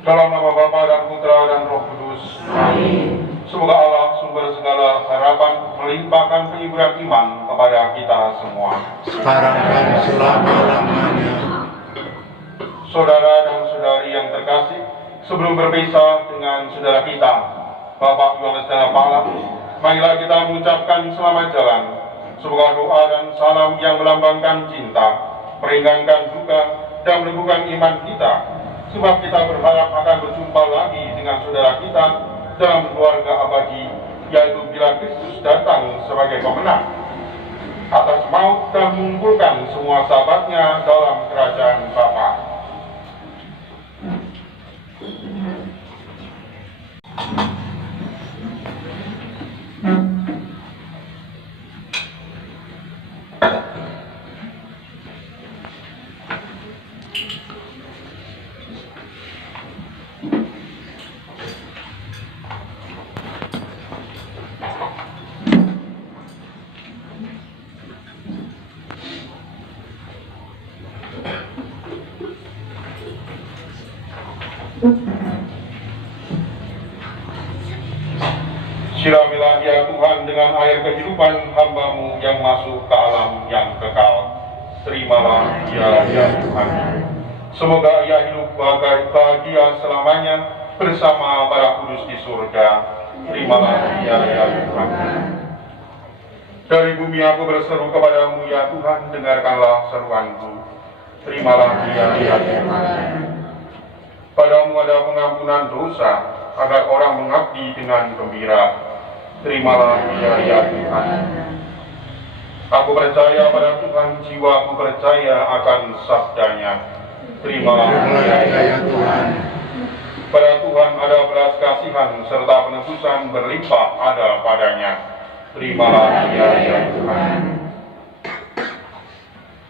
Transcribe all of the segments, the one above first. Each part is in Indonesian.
Dalam nama Bapa dan Putra dan Roh Kudus. Amin. Semoga Allah sumber segala harapan melimpahkan penghiburan iman kepada kita semua. Sekarang dan selama-lamanya. Saudara dan saudari yang terkasih, sebelum berpisah dengan saudara kita, Bapak Yohanes Danapala, marilah kita mengucapkan selamat jalan. Semoga doa dan salam yang melambangkan cinta, meringankan duka, dan meneguhkan iman kita. Sebab kita berharap akan berjumpa lagi dengan saudara kita dalam keluarga abadi, yaitu bila Kristus datang sebagai pemenang atas maut dan mengumpulkan semua sahabatnya dalam kerajaan Bapa. Siramilah ya Tuhan dengan air kehidupan hamba-Mu yang masuk ke alam yang kekal. Terimalah ya Tuhan. Semoga ia hidup bahagia selamanya bersama para kudus di surga. Terimalah ya Tuhan. Dari bumi aku berseru kepadamu ya Tuhan, dengarkanlah seruanku. Terimalah ya Tuhan. Padamu ada pengampunan dosa, agar orang mengabdi dengan gembira. Terimalah ya Tuhan. Aku percaya pada Tuhan, jiwaku percaya akan sabdanya. Terimalah ya Tuhan. Pada Tuhan ada belas kasihan serta penebusan berlimpah ada padanya. Terimalah ya Tuhan.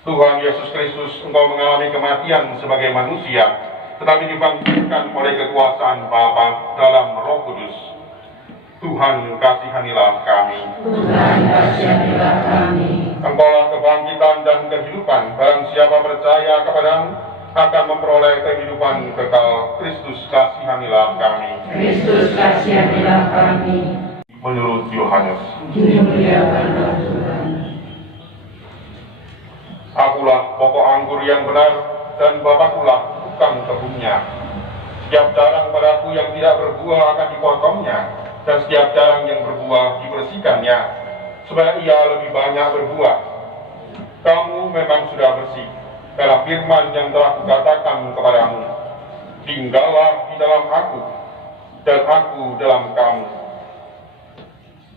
Tuhan Yesus Kristus, Engkau mengalami kematian sebagai manusia, tetapi dibangkitkan oleh kekuasaan Bapa dalam Roh Kudus. Tuhan, kasihanilah kami. Tuhan, kasihanilah kami. Engkaulah kebangkitan dan kehidupan. Barang siapa percaya kepadamu akan memperoleh kehidupan kekal. Kristus, kasihanilah kami. Kristus, kasihanilah kami. Menurut Yohanes. Dimuliakanlah Tuhan. Akulah pokok anggur yang benar, dan Bapakkulah tukang kebunnya. Setiap carang padaku yang tidak berbuah akan dipotongnya, dan setiap carang yang berbuah dibersihkannya, supaya ia lebih banyak berbuah. Kamu memang sudah bersih, karena firman yang telah kukatakan kepadamu. Tinggallah di dalam aku, dan aku dalam kamu.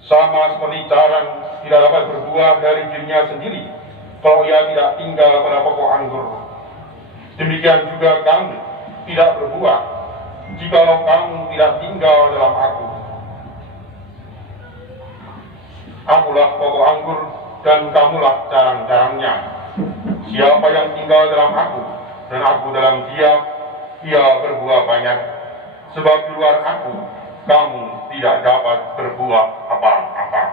Sama seperti carang tidak dapat berbuah dari dirinya sendiri, kalau ia tidak tinggal pada pokok anggur. Demikian juga kamu tidak berbuah, jikalau kamu tidak tinggal dalam aku. Akulah pokok anggur, dan kamulah carang-carangnya. Siapa yang tinggal dalam aku, dan aku dalam dia, ia berbuah banyak. Sebab di luar aku, kamu tidak dapat berbuah apa-apa.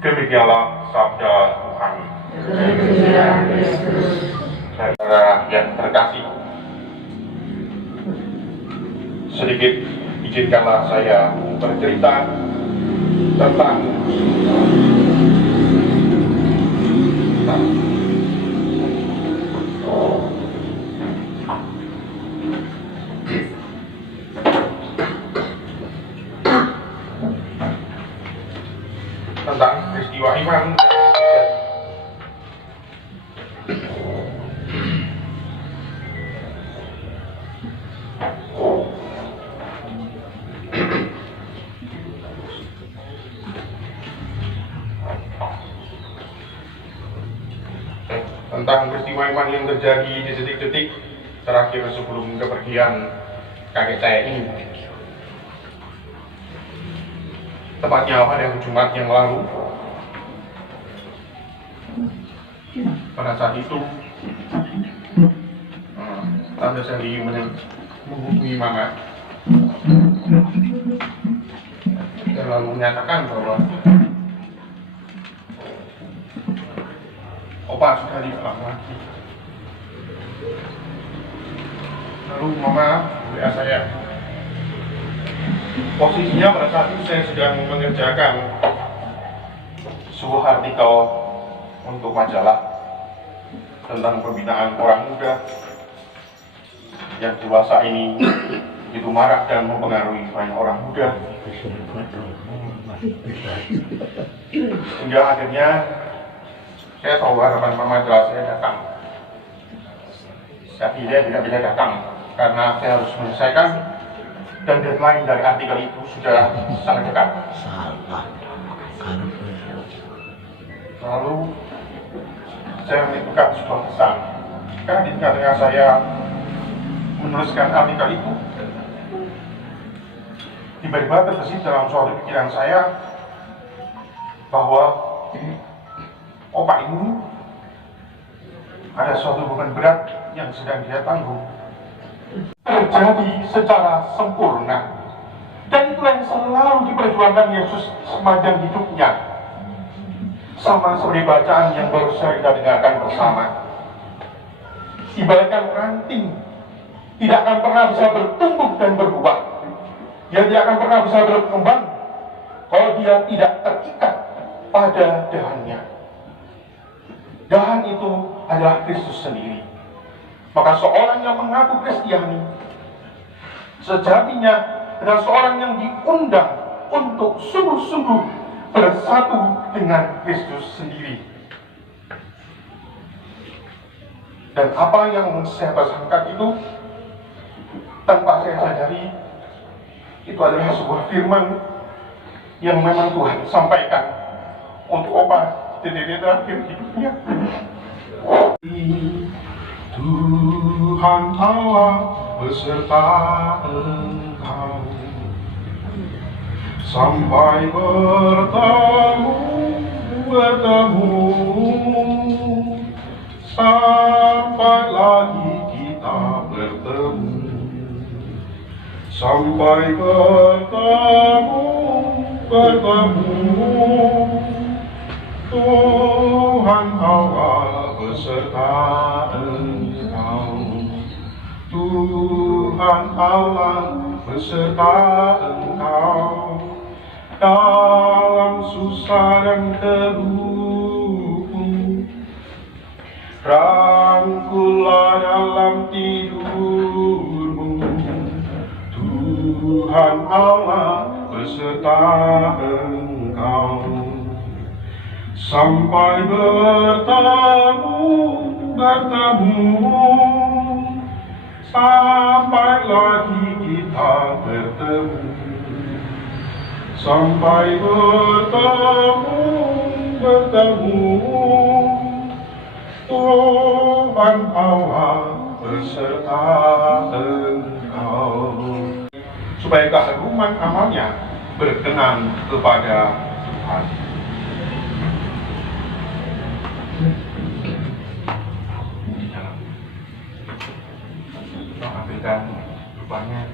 Demikianlah sabda Tuhan. Terpujilah Kristus. Saudara yang terkasih, sedikit izinkanlah saya bercerita tentang peristiwa iman yang terjadi di detik-detik terakhir sebelum kepergian kakek saya ini. Tepatnya pada Jumat yang lalu. Pada saat itu, Tante Sally menghubungi Mama dan lalu menyatakan bahwa Opa sudah di dalam lagi. Lalu Mama WA saya. Posisinya pada saat itu saya sedang mengerjakan sebuah artikel untuk majalah tentang pembinaan orang muda yang dewasa ini itu marak dan mempengaruhi banyak orang muda. Hingga akhirnya saya tahu harapan majalah saya datang. Tapi saya tidak bisa datang karena saya harus menyelesaikan, dan deadline dari artikel itu sudah sangat dekat. Lalu saya menitipkan sebuah pesan, karena di tengah-tengah saya menuliskan artikel itu, tiba-tiba terbesit dalam suatu pikiran saya bahwa Opa ini ada suatu beban berat yang sedang dia tanggung terjadi secara sempurna, dan itulah yang selalu diperjuangkan Yesus sepanjang hidupnya, sama seperti bacaan yang baru saja kita dengarkan bersama. Ibaratkan ranting tidak akan pernah bisa bertumbuh dan berbuah, dia tidak akan pernah bisa berkembang kalau dia tidak terikat pada dahannya. Dahan itu adalah Kristus sendiri. Maka seorang yang mengaku Kristiani sejatinya adalah seorang yang diundang untuk sungguh-sungguh bersatu dengan Kristus sendiri. Dan apa yang saya pesankan itu, tanpa saya sadari, itu adalah sebuah firman yang memang Tuhan sampaikan untuk Opa di titik terakhir hidupnya. Tuhan Allah beserta engkau sampai bertemu, sampai lagi kita bertemu, sampai bertemu. Tuhan Allah beserta engkau, Tuhan Allah beserta engkau, dalam susah dan keluh, Rangkullah dalam tidurmu, Tuhan Allah beserta engkau. Sampai bertemu, sampai lagi kita bertemu. Sampai bertemu, Tuhan Allah beserta engkau. Supaya keharuman amalnya berkenan kepada Tuhan. Kita ambilkan rupanya.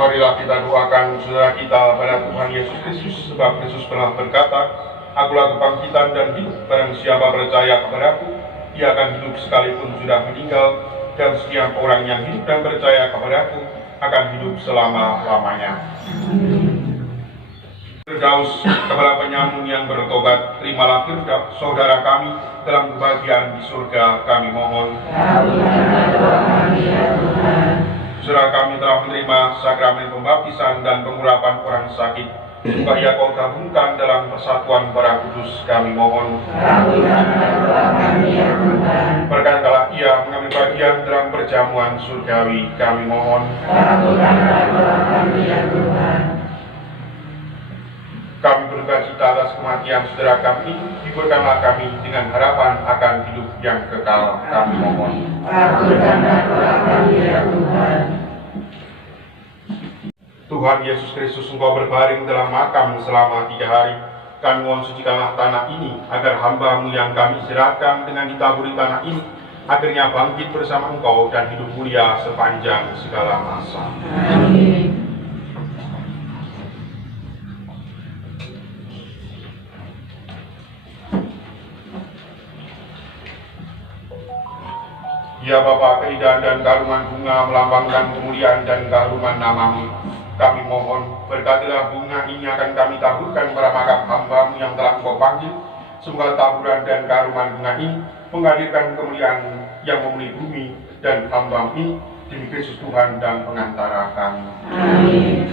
Marilah kita doakan saudara kita pada Tuhan Yesus Kristus, sebab Kristus pernah berkata, Akulah kebangkitan dan hidup, barang siapa percaya kepadaku, ia akan hidup sekalipun sudah meninggal, dan setiap orang yang hidup dan percaya kepadaku akan hidup selama-lamanya. Firdaus kepada penyamun yang bertobat, terimalah Firdaus saudara kami dalam kebahagiaan di surga, kami mohon. Saudara kami telah menerima sakramen pembaptisan dan pengurapan orang sakit, supaya kau gabungkan dalam persatuan para kudus, kami mohon. Berkatalah ia mengambil bagian dalam perjamuan surgawi, kami mohon. Kami berduka cita atas kematian saudara kami, hiburkanlah kami dengan harapan akan hidup yang kekal, kami mohon. Tuhan Yesus Kristus, Engkau berbaring dalam makam selama 3 hari. Kami mohon sucikanlah tanah ini, agar hamba-Mu yang kami istirahatkan dengan ditaburi tanah ini, akhirnya bangkit bersama Engkau dan hidup mulia sepanjang segala masa. Amin. Ya Bapa, keindahan dan karuman bunga melambangkan kemuliaan dan karuman nama-Mu. Kami mohon, berkatilah bunga ini akan kami taburkan pada makam hamba-Mu yang telah Engkau panggil. Semoga taburan dan karuman bunga ini menghadirkan kemuliaan yang memenuhi bumi dan hamba-Mu ini, demi Kristus Tuhan dan pengantara kami. Amin.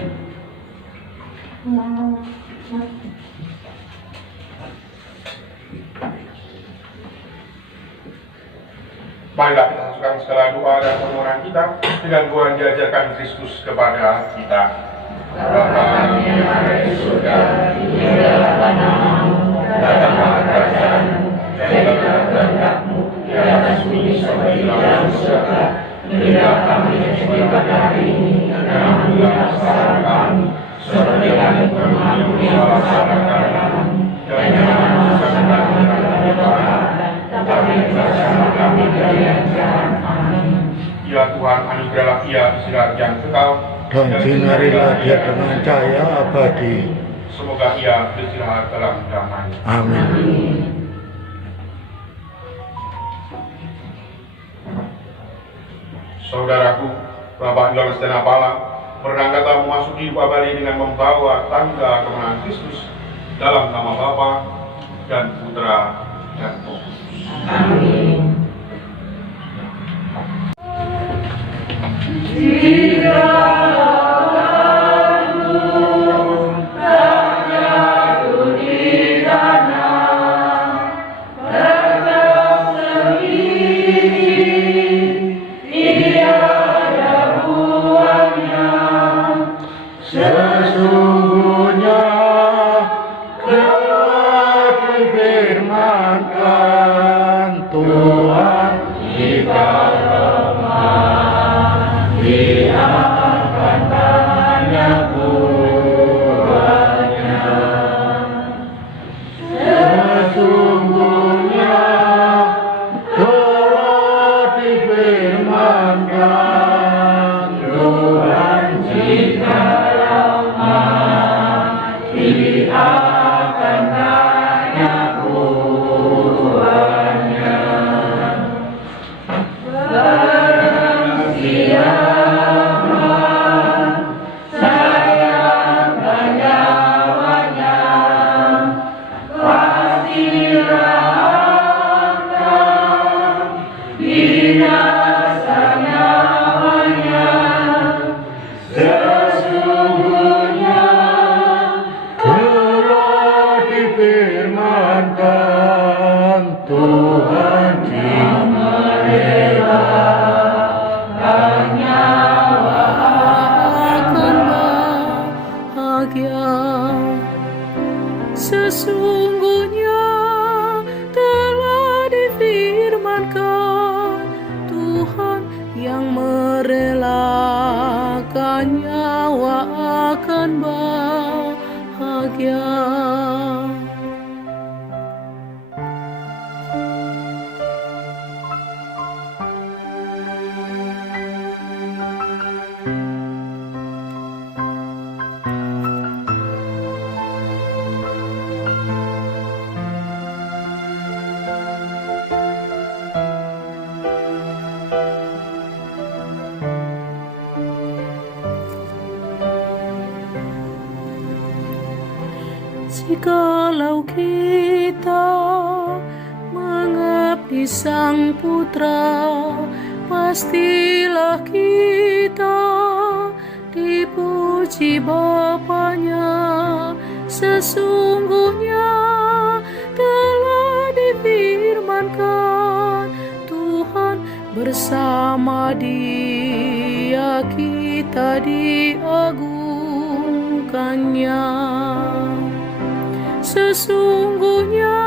Marilah kita satukan segala doa dan permohonan kita dengan doa yang diajarkan Kristus kepada kita. Bapa kami yang ada di surga, dimuliakanlah nama-Mu, datanglah kerajaanmu, jadilah kehendak-Mu di atas bumi seperti di dalam surga. Berilah kami rezeki pada hari ini, dan ampunilah kesalahan kami, seperti kami mengampuni kesalahan kami, dan jangan masukkan Ya Tuhan, anugerahilah ia istirahat yang kekal, Dan sinarilah dia dengan cahaya abadi. semoga ia beristirahat dalam damai. Amin. Saudaraku, Bapak Yohanes dan Apala, berangkatlah memasuki hidup abadi dengan membawa tanda kemenangan Kristus dalam nama Bapa dan Putra dan Roh Kudus. Amin. Sesungguhnya telah difirmankan Tuhan jika lemah diangkat banyak buahnya. Sesungguhnya telah difirmankan Tuhan jika akan banyak buahnya. Barang siapa sayangkan nyawanya, pastilah akan binasa nyawanya. Sesungguhnya telah difirmankan Tuhan jika merelakan nyawa akan bahagia. Sesungguhnya telah difirmankan Tuhan yang merelakan nyawa akan bahagia. Jikalau kita mengabdi Sang Putra, pastilah kita dipuji Bapanya. Sesungguhnya telah difirmankan Tuhan, bersama Dia kita diagungkannya. Sesungguhnya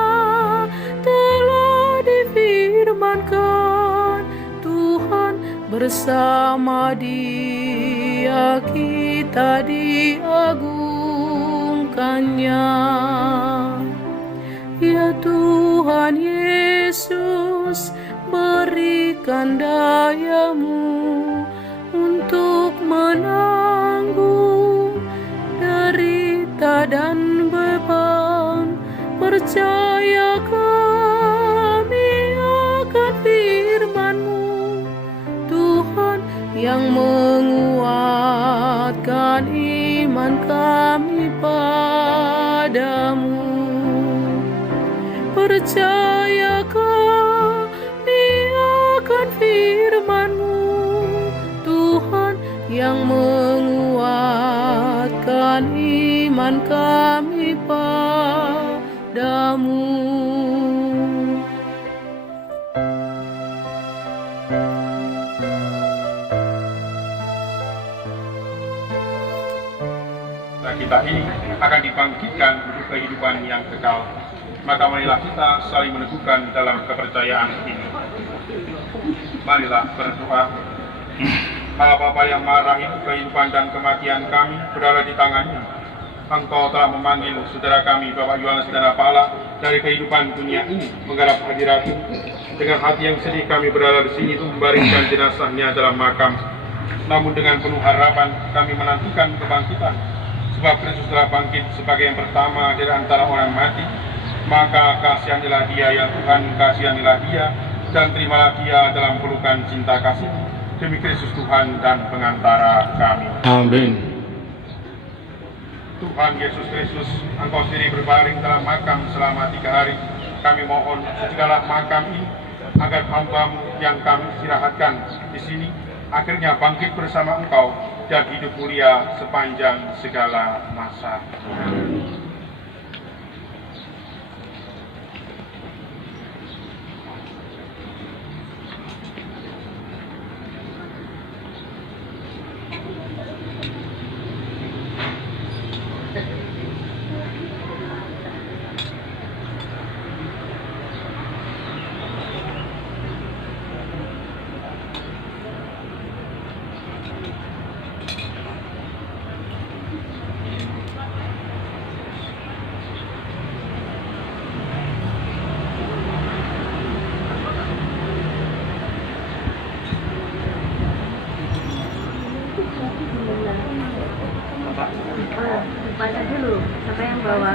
telah difirmankan Tuhan, bersama Dia kita diagungkannya. Ya Tuhan Yesus, berikan daya-Mu untuk menanggung derita dan beban. Percaya kami akan firman-Mu, Tuhan, yang menguatkan iman kami padamu. Percaya kami akan firman-Mu, Tuhan, yang menguatkan iman kami padamu. Nah, kita ini akan dibangkitkan untuk kehidupan yang kekal. Maka marilah kita saling meneguhkan dalam kepercayaan ini. Marilah berdoa. Allah Bapa yang Maha Rahim, kehidupan dan kematian kami berada di tangan-Nya. Engkau telah memanggil saudara kami Bapak Yohanes dan Apala dari kehidupan dunia ini menggarap hadirat-Mu. Dengan hati yang sedih kami berada di sini untuk membaringkan jenazahnya dalam makam. Namun dengan penuh harapan kami menantikan kebangkitan. Sebab Kristus telah bangkit sebagai yang pertama dari antara orang mati. Maka kasihanilah Dia ya Tuhan, kasihanilah Dia, dan terimalah Dia dalam pelukan cinta kasih. Demi Kristus Tuhan dan pengantara kami. Amin. Tuhan Yesus Kristus, Engkau sendiri berbaring dalam makam selama 3 hari. Kami mohon segala makam ini agar hamba-Mu yang kami istirahatkan di sini akhirnya bangkit bersama Engkau dan hidup mulia sepanjang segala masa. Baca dulu, siapa yang bawa?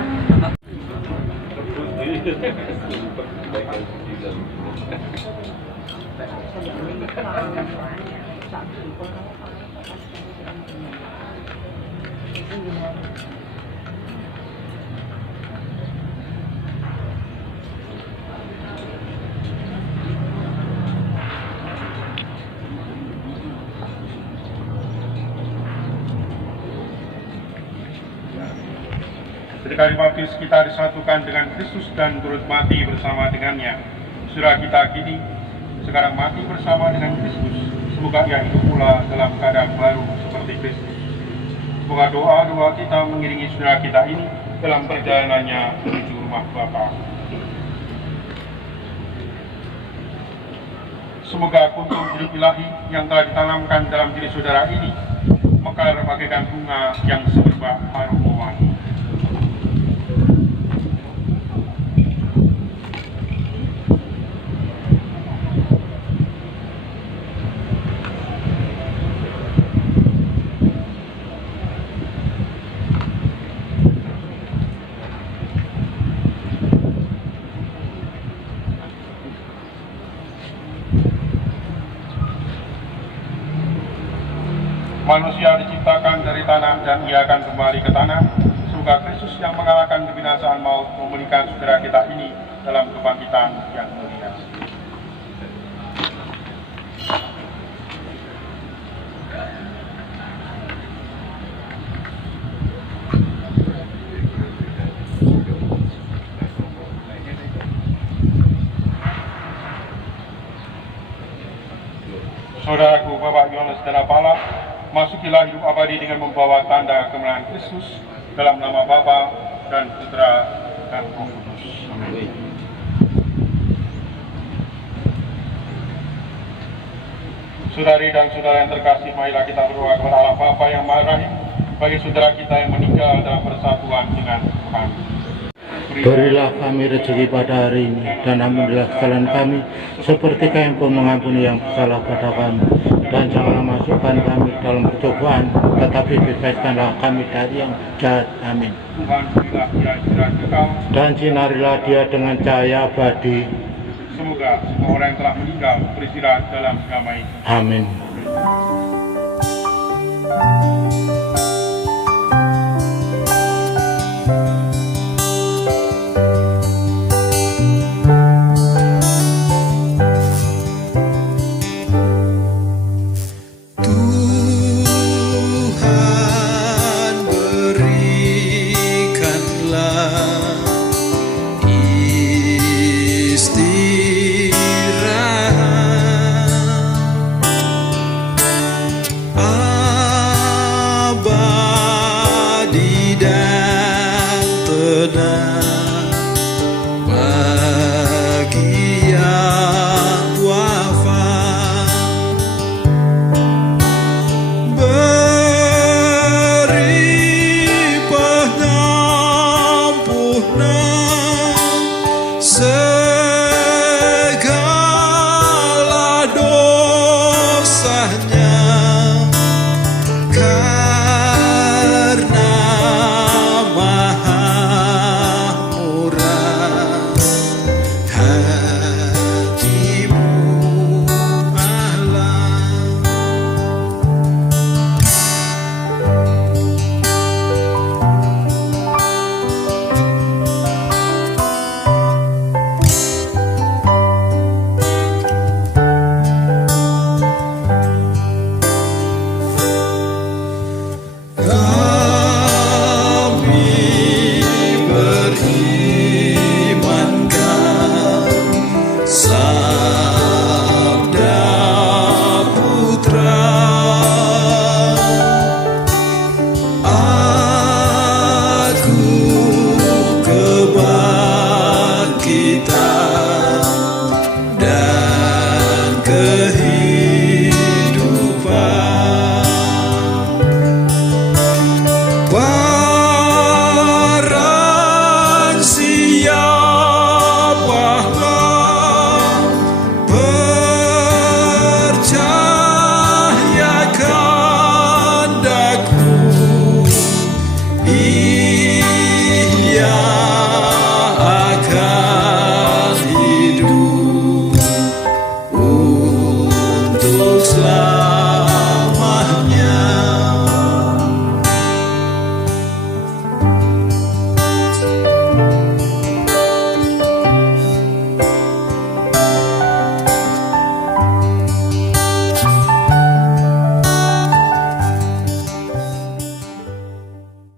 Ketika dibaptis kita disatukan dengan Kristus dan turut mati bersama dengannya. Sudah kita kini sekarang mati bersama dengan Kristus. Semoga Ia hidup pula dalam keadaan baru seperti Kristus. Semoga doa-doa kita mengiringi saudara kita ini dalam perjalanannya menuju rumah Bapa. Semoga kuntum hidup ilahi yang telah ditanamkan dalam diri saudara ini mekar bagaikan bunga yang semerbak harum wangi. Manusia diciptakan dari tanah dan ia akan kembali ke tanah. Semoga Kristus yang mengalahkan kebinasaan maut memulihkan saudara kita ini dalam kebangkitan yang mulia. Saudaraku Bapak Yohanes dan Apala, masukilah hidup abadi dengan membawa tanda kemenangan Kristus dalam nama Bapa dan Putra dan Roh Kudus. Amin. Saudari dan saudara yang terkasih, marilah kita berdoa kepada Allah Bapa yang Maha Rahim bagi saudara kita yang meninggal dalam persatuan dengan Tuhan. Berilah kami rezeki pada hari ini, dan ampunilah kesalahan kami, seperti kami pun mengampuni yang bersalah pada kami. Dan janganlah masukkan kami dalam percobaan, tetapi bebaskanlah kami dari yang jahat. Amin. Tuhan, berilah Dia istirahat kekal, Dan sinarilah Dia dengan cahaya abadi. semoga semua orang yang telah meninggal beristirahat dalam damai. Amin.